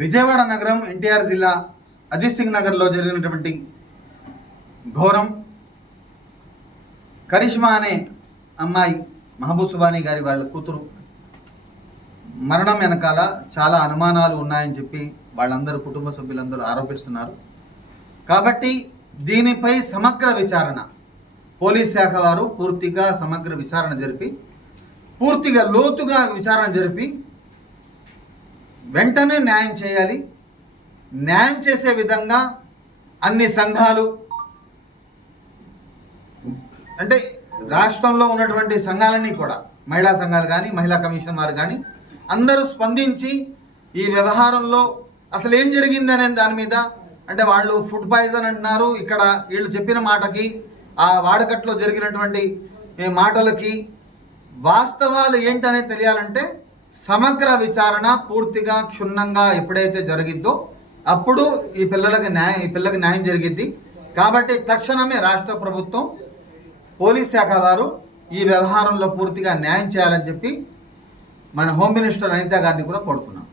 విజయవాడ నగరం ఎన్టీఆర్ జిల్లా అజిత్ సింగ్ నగర్లో జరిగినటువంటి ఘోరం. కరిష్మా అనే అమ్మాయి మహబూబ్ సుబానీ గారి వాళ్ళ కూతురు మరణం వెనకాల చాలా అనుమానాలు ఉన్నాయని చెప్పి వాళ్ళందరూ కుటుంబ సభ్యులందరూ ఆరోపిస్తున్నారు. కాబట్టి దీనిపై సమగ్ర విచారణ పోలీస్ శాఖ వారు పూర్తిగా సమగ్ర విచారణ జరిపి పూర్తిగా లోతుగా విచారణ జరిపి వెంటనే న్యాయం చేయాలి. న్యాయం చేసే విధంగా అన్ని సంఘాలు అంటే రాష్ట్రంలో ఉన్నటువంటి సంఘాలన్నీ కూడా మహిళా సంఘాలు కానీ మహిళా కమిషన్ వారు కానీ అందరూ స్పందించి ఈ వ్యవహారంలో అసలు ఏం జరిగిందనే దాని మీద, అంటే వాళ్ళు ఫుడ్ పాయిజన్ అంటున్నారు, ఇక్కడ వీళ్ళు చెప్పిన మాటకి ఆ వాడకట్లో జరిగినటువంటి మాటలకి వాస్తవాలు ఏంటనేది తెలియాలంటే సమగ్ర విచారణ పూర్తిగా క్షుణ్ణంగా ఎప్పుడైతే జరిగిద్దో అప్పుడు ఈ పిల్లకి న్యాయం జరిగిద్ది. కాబట్టి తక్షణమే రాష్ట్ర ప్రభుత్వం పోలీస్ శాఖ వారు ఈ వ్యవహారంలో పూర్తిగా న్యాయం చేయాలని చెప్పి మన హోమ్ మినిస్టర్ అనితా గారిని కూడా కోరుతున్నాం.